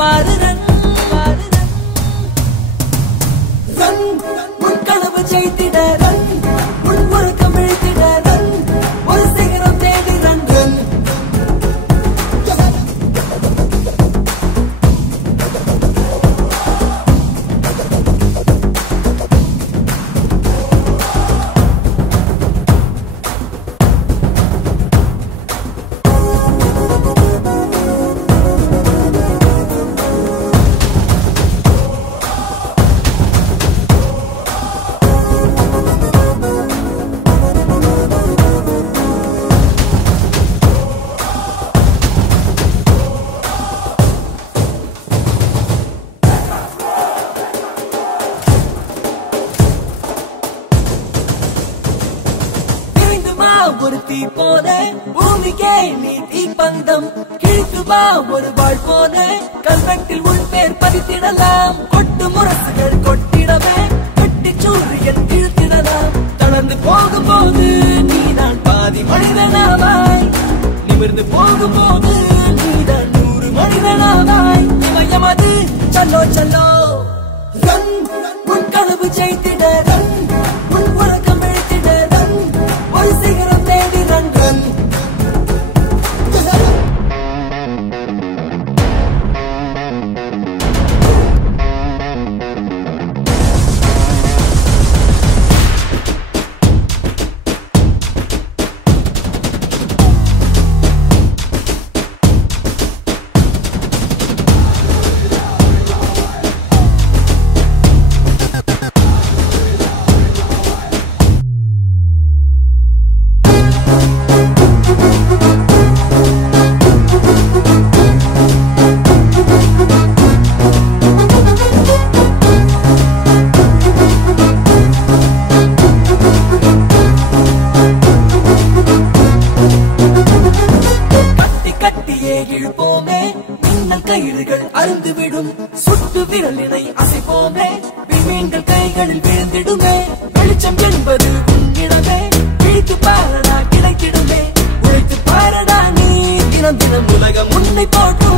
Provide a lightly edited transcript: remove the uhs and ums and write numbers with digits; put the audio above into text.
வாரு run run உன் கனவு ஜெயித்திட ரன் உன் முழக்கம் எழுத்திட ரன் ஒரு சிகரம் தேடி ரன் ரன் ஒரு தீ போல பூமிக்கே நீ தீப்பந்தம் கிழித்துவா ஒரு வாழ் போல கல்வெட்டில் உள் பேர் பதித்திடலாம் கொட்டு முரசுகள் கொட்டிடவே வெட்டி சூரியன் இழுத்திடலாம் தளர்ந்து போகும்போது நீதான் பாதி மனிதனாவாய் நிமிர்ந்து போகும்போது நீதான் 100 மனிதனாவாய் இமயமது சல்லோ சல்லோ ரன் உன் கனவு ஜெயித்திட ரன் உன் உலகம் எழுத்திட ரன் ஒரு சிகரம் தேடி ரன் ரன் இழுப்போமே மின்னல் கயிறுகள் அருந்துவிடும் சுட்டு விரலினை அசைப்போமே விண்மீன்கள் கைகளில் விழுந்திடுமே வெளிச்சம் என்பது உன்னிடமே விழித்து பாரடா கிடைத்திடுமே உழைத்து பாரடா நீ தினம் தினம் உலகம் உன்னை போட்டு